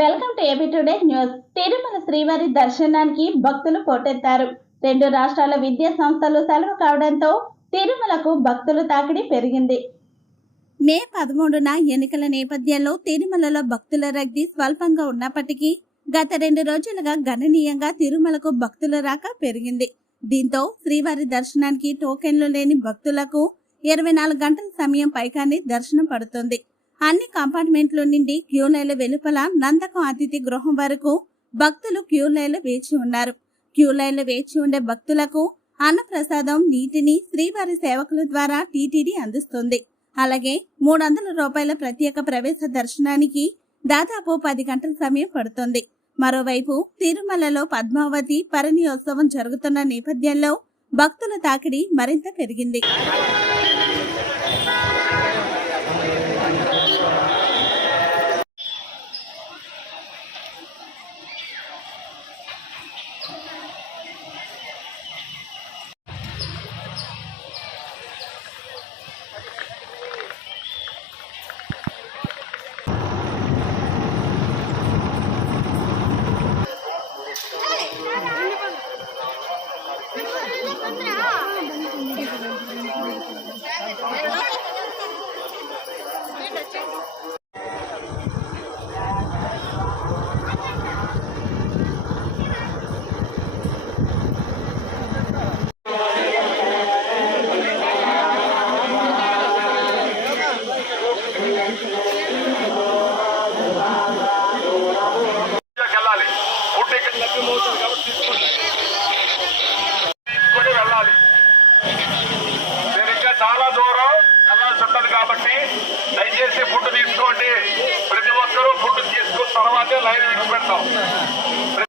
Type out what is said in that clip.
Welcome to AP today news. Tirumala శ్రీవారి దర్శనానికి భక్తులు పోటెత్తారు. రెండు రాష్ట్రాల విద్యా సంస్థలు సెలవు కావడంతో తిరుమలకు భక్తుల తాకిడి పెరిగింది. మే పదమూడున ఎన్నికల నేపథ్యంలో తిరుమలలో భక్తుల రద్దీ స్వల్పంగా ఉన్నప్పటికీ గత రెండు రోజులుగా గణనీయంగా తిరుమలకు భక్తుల రాక పెరిగింది. దీంతో శ్రీవారి దర్శనానికి టోకెన్లు లేని భక్తులకు ఇరవై నాలుగు గంటల సమయం పైకానే దర్శనం పడుతుంది. అన్ని కంపార్ట్మెంట్ల నుండి క్యూ లైన్ల వెలుపల నందకం అతిథి గృహం వరకు భక్తులు క్యూ లైన్లో వేచి ఉన్నారు. క్యూ లైన్లో వేచి ఉండే భక్తులకు అన్నప్రసాదం నీటిని శ్రీవారి సేవకుల ద్వారా టీటీడీ అందిస్తుంది. అలాగే మూడు వందల రూపాయల ప్రత్యేక ప్రవేశ దర్శనానికి దాదాపు పది గంటల సమయం పడుతుంది. మరోవైపు తిరుమలలో పద్మావతి పరిణయోత్సవం జరుగుతున్న నేపథ్యంలో భక్తుల తాకిడి మరింత పెరిగింది. Biden experto.